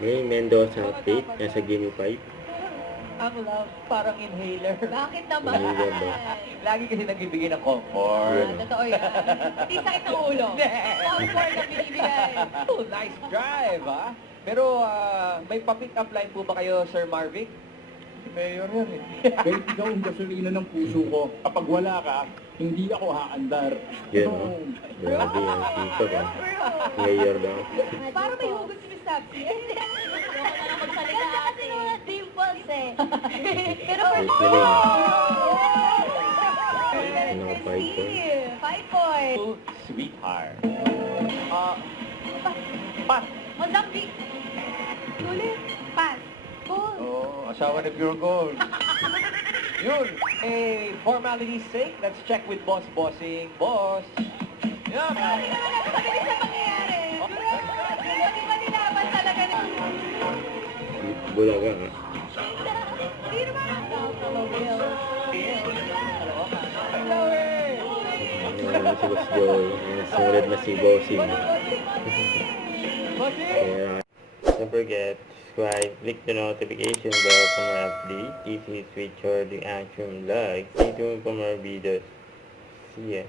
May Mendoza update. Nasa Game 5. Ang love, parang inhaler. Bakit naman? Inhaler ba? Lagi kasi nagbibigay ng comfort. Yun. Totoo yan. Hindi sakit ng ulo. Comfort na binibigay. Oh, nice drive, ha? Pero may pa-pick up line po ba kayo, Sir Marvic? Si Mayor yan eh. Kahit ikaw ang gasolina ng puso ko, kapag wala ka, hindi ako haandar. Yun, no? Grabe yung tito ba? Mayor daw. Para may hugot si Miss Tapsi. Hindi na magsalita kasi mga dimples eh. Pero Wait na lang. Ano ka, 5 points? 5 points. Oh, sweetheart. Pass. Mozambique. Ulit. Pass. Goal. Oh, asawa ni Pure Gold. Yun. Formality's sake, let's check with Boss Bossing. Boss. Yeah. Hindi naman napakabilis na pangyayari. Hindi ba nilaban talaga na? Bulaga nga. Hindi naman. Ano si Boss Joey. Sumunod na si Bossing. Kaya, don't forget, subscribe, click the notification bell for more updates. This is Richard, the Action Live. Stay tuned for more videos. See ya.